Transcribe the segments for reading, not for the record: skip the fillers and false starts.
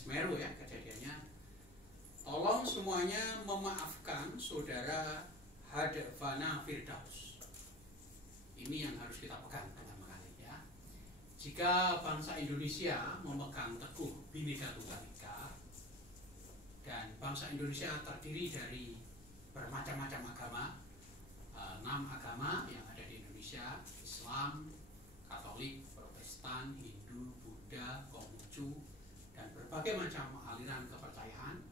Semeru ya kejadiannya. Tolong semuanya memaafkan saudara Hadvana Firdaus. Ini yang harus kita pegang pertama kali ya. Jika bangsa Indonesia memegang teguh Bhinneka Tunggal Ika, dan bangsa Indonesia terdiri dari bermacam-macam agama, 6 agama yang ada di Indonesia: Islam, Katolik, Protestan, Hindu, Buddha, Konghucu, dan berbagai macam aliran kepercayaan,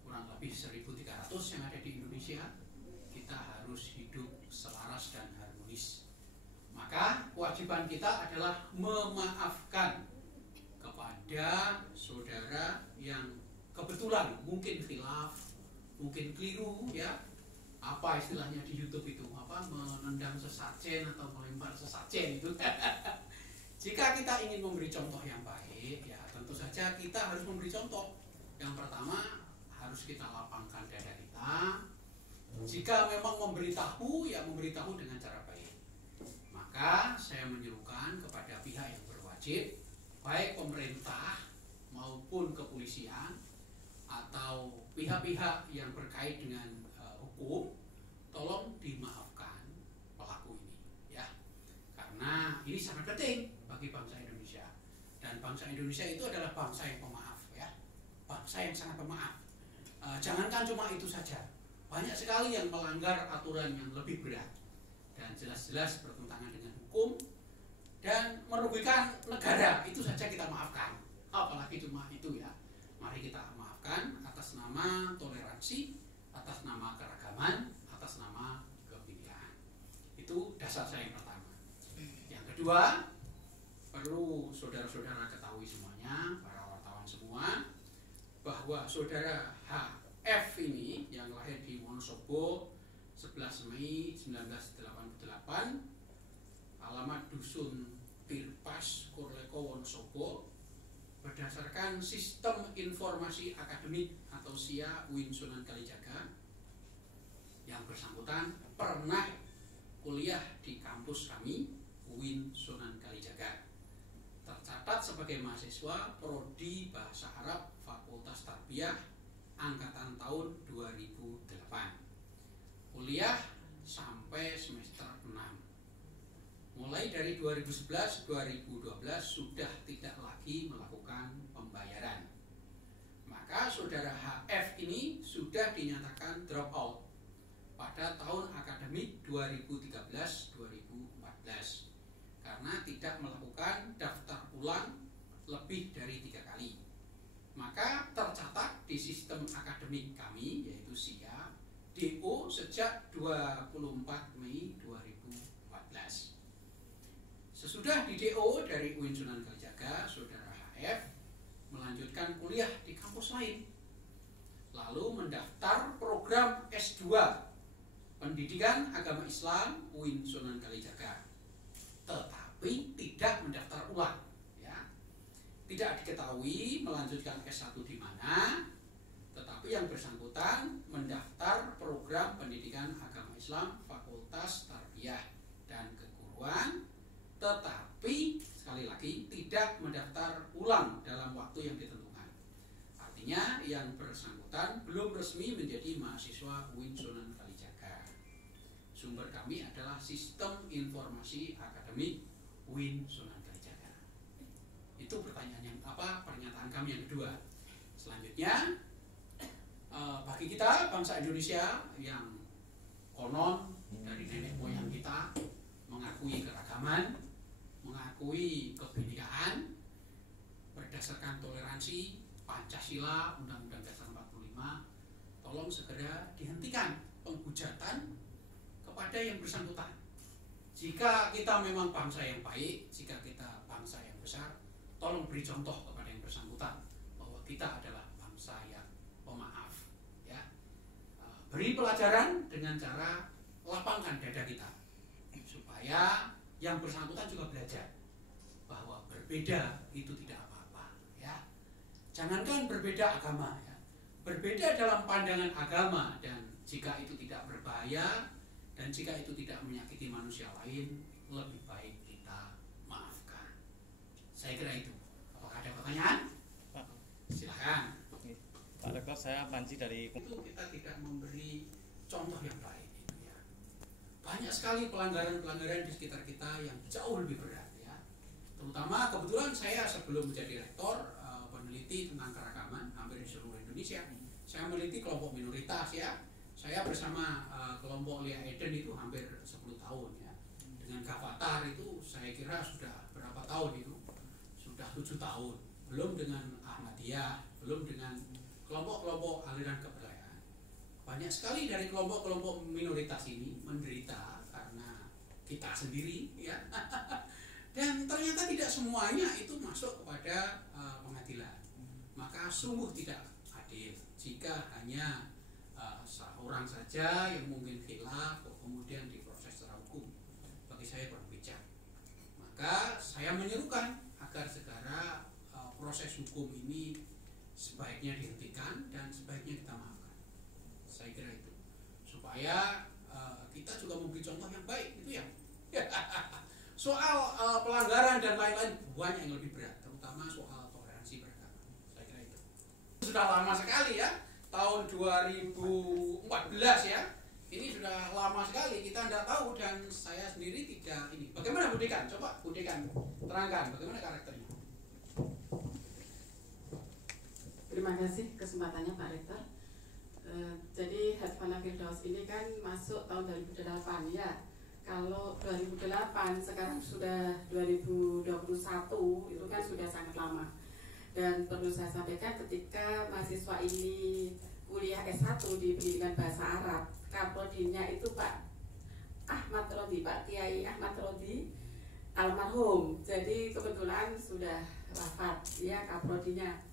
kurang lebih 1.300 yang ada di Indonesia. Kita harus hidup selaras dan harmonis. Maka kewajiban kita adalah memaafkan kepada saudara yang kebetulan mungkin khilaf, mungkin keliru ya. Apa istilahnya di YouTube itu, menendang sesajen atau melempar sesajen itu. Jika kita ingin memberi contoh yang baik, ya tentu saja kita harus memberi contoh. Yang pertama, harus kita lapangkan dada kita. Jika memang memberitahu, ya memberitahu dengan cara baik. Maka saya menyerukan kepada pihak yang berwajib, baik pemerintah maupun kepolisian atau pihak-pihak yang berkait dengan hukum, tolong dimaafkan pelaku ini ya. Karena ini sangat penting bagi bangsa Indonesia. Dan bangsa Indonesia itu adalah bangsa yang pemaaf ya. Bangsa yang sangat pemaaf. Jangankan cuma itu saja, banyak sekali yang melanggar aturan yang lebih berat dan jelas-jelas bertentangan dengan hukum dan merugikan negara. Itu saja kita maafkan, apalagi cuma itu ya. Mari kita maafkan atas nama toleransi, atas nama keragaman, atas nama kebinekaan. Itu dasar saya yang pertama. Yang kedua, perlu saudara-saudara ketahui semuanya, para wartawan semua, bahwa saudara HF ini yang lahir di Wonosobo 11 Mei 1988, alamat Dusun Tirpas, Kurleko, Wonosobo, berdasarkan Sistem Informasi Akademik atau SIA UIN Sunan Kalijaga, yang bersangkutan pernah kuliah di kampus kami UIN Sunan Kalijaga, tercatat sebagai mahasiswa Prodi Bahasa Arab Fakultas Tarbiyah angkatan tahun 2008, kuliah sampai semester 6. Mulai dari 2011-2012 sudah tidak lagi melakukan pembayaran. Maka saudara HF ini sudah dinyatakan drop out pada tahun akademik 2013-2014 karena tidak melakukan daftar ulang lebih dari 3 kali. Maka tercatat di sistem akademik kami yaitu SIA DO sejak 24 Mei 2014. Sesudah di DO dari UIN Sunan Kalijaga, saudara HF melanjutkan kuliah di kampus lain, lalu mendaftar program S2 Pendidikan Agama Islam UIN Sunan Kalijaga, tetapi tidak mendaftar ulang ya. Tidak diketahui melanjutkan S1 di mana, tetapi yang bersangkutan mendaftar program Pendidikan Agama Islam Fakultas Tarbiyah dan Keguruan, tetapi sekali lagi tidak mendaftar ulang dalam waktu yang ditentukan. Artinya yang bersangkutan belum resmi menjadi mahasiswa UIN Sunan Kalijaga. Sumber kami adalah Sistem Informasi Akademik UIN Sunan Kalijaga. Itu pernyataan kami yang kedua. Selanjutnya, bagi kita bangsa Indonesia yang konon dari nenek moyang kita mengakui keragaman, mengakui kebinekaan berdasarkan toleransi Pancasila, Undang-Undang Dasar 45, tolong segera dihentikan penghujatan kepada yang bersangkutan. Jika kita memang bangsa yang baik, jika kita bangsa yang besar, tolong beri contoh kepada yang bersangkutan bahwa kita adalah bangsa yang pemaaf ya. Beri pelajaran dengan cara lapangkan dada kita supaya yang bersangkutan juga belajar bahwa berbeda itu tidak apa-apa ya. Jangankan berbeda agama ya, berbeda dalam pandangan agama, dan jika itu tidak berbahaya dan jika itu tidak menyakiti manusia lain, lebih baik kita maafkan. Saya kira itu. Apakah ada pertanyaan? saya Panji dari itu kita tidak memberi contoh yang baik itu ya. Banyak sekali pelanggaran-pelanggaran di sekitar kita yang jauh lebih berat ya. Terutama kebetulan saya sebelum menjadi rektor peneliti tentang keragaman hampir di seluruh Indonesia. Saya meneliti kelompok minoritas ya. Saya bersama kelompok Lia Eden itu hampir 10 tahun ya. Dengan Gavatar itu saya kira sudah berapa tahun itu? Sudah 7 tahun. Belum dengan Ahmadiyah, belum dengan kelompok-kelompok aliran kepercayaan. Banyak sekali dari kelompok-kelompok minoritas ini menderita karena kita sendiri ya. Dan ternyata tidak semuanya itu masuk kepada pengadilan. Maka sungguh tidak adil jika hanya seorang saja yang mungkin khilaf kemudian diproses secara hukum. Bagi saya kurang bijak. Maka saya menyerukan agar segera proses hukum ini sebaiknya dihentikan dan sebaiknya kita maafkan. Saya kira itu supaya kita juga memberi contoh yang baik itu ya. Soal pelanggaran dan lain-lain banyak yang lebih berat, terutama soal toleransi beragama. Saya kira itu sudah lama sekali ya, tahun 2014 ya. Ini sudah lama sekali kita tidak tahu dan saya sendiri tidak ini. Bagaimana Bu Dekan? Coba Bu Dekan terangkan bagaimana karakternya. Terima kasih kesempatannya Pak Rektor. Jadi Hadvana Firdaus ini kan masuk tahun 2008 ya. Kalau 2008 sekarang sudah 2021 itu kan sudah sangat lama. Dan perlu saya sampaikan ketika mahasiswa ini kuliah S1 di pendidikan bahasa Arab, kaprodinya itu Pak Ahmad Rodi, Pak Kiai Ahmad Rodi almarhum. Jadi kebetulan sudah wafat ya kaprodinya.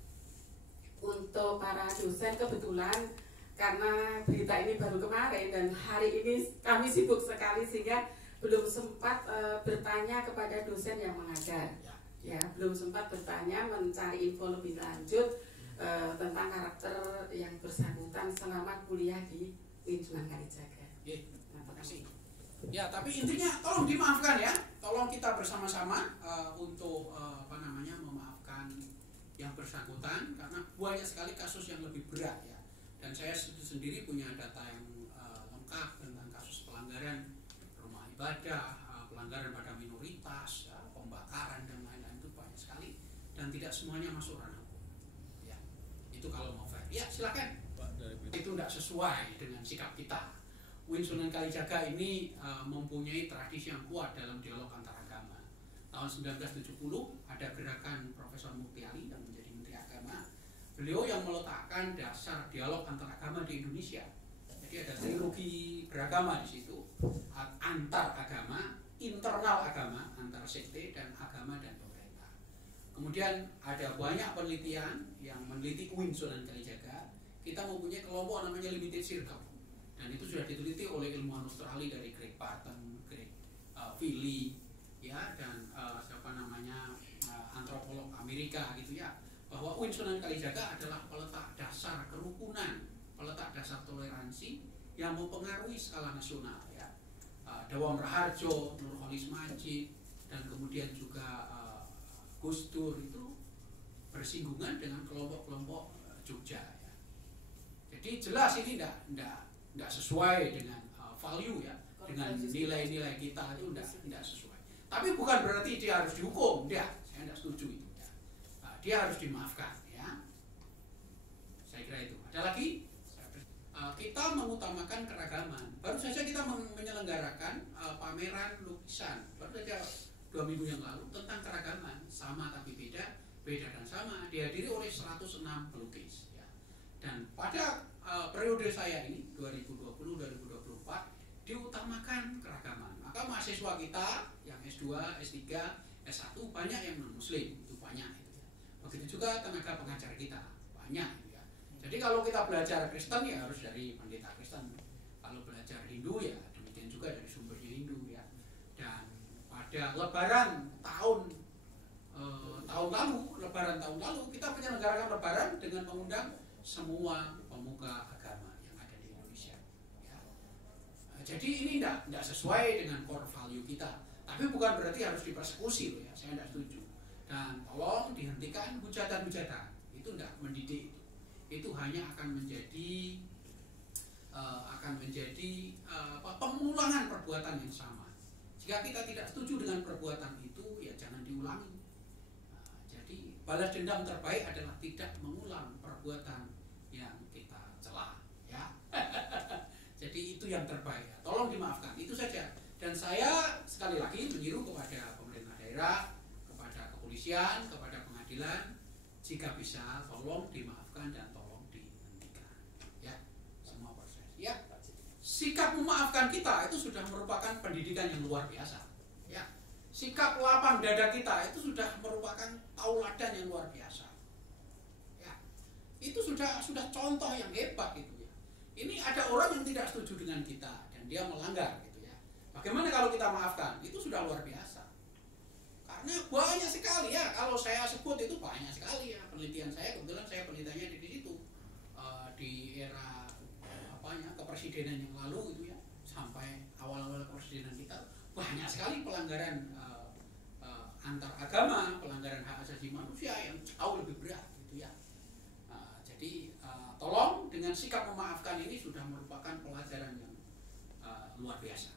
Untuk para dosen kebetulan karena berita ini baru kemarin dan hari ini kami sibuk sekali sehingga belum sempat bertanya kepada dosen yang mengajar ya, belum sempat bertanya mencari info lebih lanjut tentang karakter yang bersangkutan selama kuliah di Sunan Kalijaga. Terima kasih. Ya, tapi intinya tolong dimaafkan ya, tolong kita bersama-sama untuk memaafkan yang bersangkutan karena banyak sekali kasus yang lebih berat ya. Dan saya sendiri punya data yang lengkap tentang kasus pelanggaran rumah ibadah, pelanggaran pada minoritas, ya, pembakaran dan lain-lain itu banyak sekali dan tidak semuanya masuk ranah hukum. Ya, itu kalau mau fair. Ya silakan. Itu tidak sesuai dengan sikap kita. UIN Sunan Kalijaga ini mempunyai tradisi yang kuat dalam dialog antar agama. Tahun 1970 ada gerakan Profesor Mukti Ali yang menjadi Menteri Agama. Beliau yang meletakkan dasar dialog antar agama di Indonesia. Jadi ada trilogi beragama di situ, antar agama, internal agama, antar sekte dan agama dan pemerintah. Kemudian ada banyak penelitian yang meneliti UIN Sunan Kalijaga. Kita mempunyai kelompok namanya Limited Circle. Dan itu sudah diteliti oleh ilmuwan Australia dari Greg Barton, Greg Philly, ya, dan antropolog Amerika gitu ya, bahwa UIN Sunan Kalijaga adalah peletak dasar kerukunan, peletak dasar toleransi yang mempengaruhi skala nasional ya. Dawam Raharjo, Nurholis Majid, dan kemudian juga Gus Dur itu bersinggungan dengan kelompok-kelompok Jogja ya. Jadi jelas ini tidak sesuai dengan value ya, dengan nilai-nilai kita itu tidak sesuai. Tapi bukan berarti dia harus dihukum, saya tidak setuju itu ya. Dia harus dimaafkan ya. Saya kira itu. Ada lagi? Kita mengutamakan keragaman. Baru saja kita menyelenggarakan pameran lukisan baru saja 2 minggu yang lalu tentang keragaman, sama tapi beda, beda dan sama, dihadiri oleh 106 pelukis ya. Dan pada periode saya ini 2020-2024 diutamakan keragaman. Maka mahasiswa kita yang S2, S3, S1 banyak yang non muslim, itu banyak itu ya. Begitu juga tenaga pengajar kita banyak itu ya. Jadi kalau kita belajar Kristen ya harus dari pendeta Kristen. Kalau belajar Hindu ya demikian juga dari sumbernya Hindu ya. Dan pada lebaran tahun lalu kita menyelenggarakan lebaran dengan mengundang semua pemuka agama yang ada di Indonesia ya. Jadi ini tidak sesuai dengan core value kita, tapi bukan berarti harus dipersekusi loh ya, saya tidak setuju. Dan tolong dihentikan hujatan-hujatan, itu tidak mendidik itu. itu hanya akan menjadi pengulangan perbuatan yang sama. Jika kita tidak setuju dengan perbuatan itu, ya jangan diulangi. Jadi balas dendam terbaik adalah tidak mengulang perbuatan yang kita celah, ya. Jadi itu yang terbaik. Tolong dimaafkan, itu saja. Dan saya sekali lagi menyeru kepada pemerintah daerah, kepada kepolisian, kepada pengadilan, jika bisa tolong dimaafkan dan tolong dihentikan, ya, semua proses. Ya, sikap memaafkan kita itu sudah merupakan pendidikan yang luar biasa. Ya, sikap lapang dada kita itu sudah merupakan tauladan yang luar biasa. Ya, itu sudah contoh yang hebat gitu ya. Ini ada orang yang tidak setuju dengan kita dan dia melanggar gitu ya. Bagaimana kalau kita maafkan? Itu sudah luar biasa. Karena banyak sekali ya, kalau saya sebut itu banyak sekali ya, penelitian saya, kebetulan saya penelitiannya di situ, di era kepresidenan yang lalu gitu ya, sampai awal-awal kepresidenan kita banyak sekali pelanggaran antar agama, pelanggaran hak asasi manusia yang jauh lebih berat gitu ya. Jadi tolong dengan sikap memaafkan ini sudah merupakan pelajaran yang luar biasa.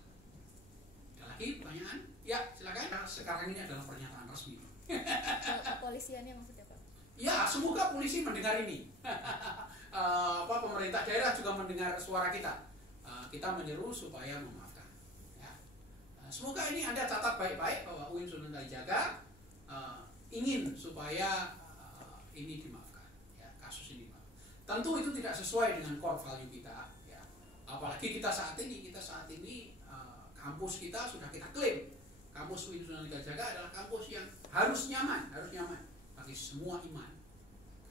Ada lagi pertanyaan? Ya, silakan. Sekarang ini adalah pernyataan resmi. Kepolisiannya maksudnya Pak? Ya, semoga polisi mendengar ini. Pemerintah daerah juga mendengar suara kita. Kita menyeru supaya memaafkan. Ya. Semoga ini Anda catat baik-baik bahwa UIN Sunan Kalijaga ingin supaya ini dimaafkan. Ya, kasus ini dimaafkan. Tentu itu tidak sesuai dengan core value kita. Ya. Apalagi kita saat ini kampus kita sudah kita klaim. Kampus UIN Sunan Kalijaga adalah kampus yang harus nyaman bagi semua iman,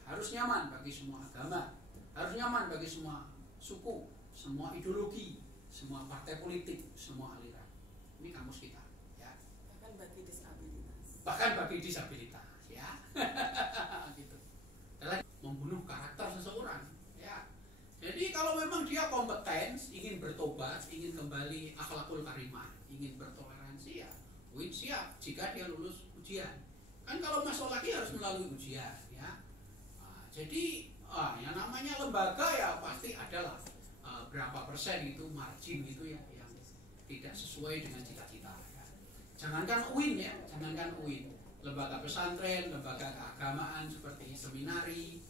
harus nyaman bagi semua agama, harus nyaman bagi semua suku, semua ideologi, semua partai politik, semua aliran. Ini kampus kita, ya. Bahkan bagi disabilitas, ya. Gitu. Dan membunuh karakter seseorang, ya. Jadi kalau memang dia kompeten, ingin bertobat, ingin kembali akhlakul karimah, ingin bertoleransi, ya UIN siap jika dia lulus ujian. Kan kalau masuk lagi harus melalui ujian, ya. Jadi yang namanya lembaga ya pasti adalah berapa persen itu margin itu ya yang tidak sesuai dengan cita-cita. Ya. Jangankan UIN ya, jangankan UIN, lembaga pesantren, lembaga keagamaan seperti seminari,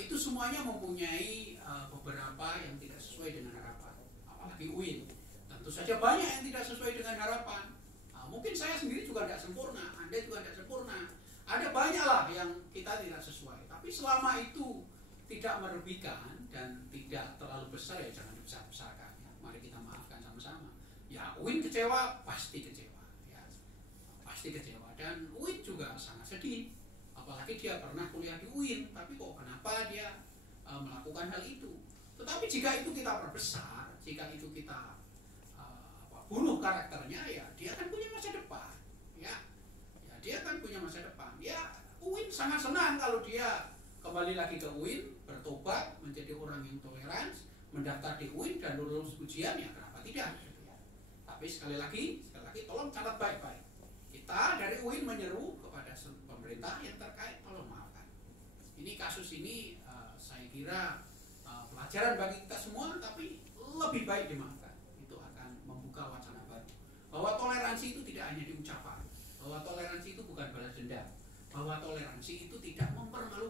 itu semuanya mempunyai beberapa yang tidak sesuai dengan harapan. Apalagi UIN, tentu saja banyak yang tidak sesuai dengan harapan. Mungkin saya sendiri juga tidak sempurna, Anda juga tidak sempurna. Ada banyaklah yang kita tidak sesuai. Tapi selama itu tidak merugikan dan tidak terlalu besar, ya jangan dibesar-besarkan. Ya. Mari kita maafkan sama-sama. Ya UIN kecewa, pasti kecewa. Ya. Pasti kecewa. Dan UIN juga sangat sedih. Apalagi dia pernah kuliah di UIN, tapi kok kenapa dia melakukan hal itu. Tetapi jika itu kita perbesar, jika itu kita bunuh karakternya, ya dia akan punya masa depan, ya dia akan punya masa depan. Ya UIN sangat senang kalau dia kembali lagi ke UIN, bertobat menjadi orang yang toleran, mendaftar di UIN dan lulus ujian, ya kenapa tidak, ya. Tapi sekali lagi tolong catat baik-baik, kita dari UIN menyeru kepada pemerintah yang terkait, tolong maafkan. Ini kasus ini saya kira pelajaran bagi kita semua, tapi lebih baik dimaafkan. Membuka wacana baru bahwa toleransi itu tidak hanya di ucapan, bahwa toleransi itu bukan balas dendam, bahwa toleransi itu tidak mempermalukan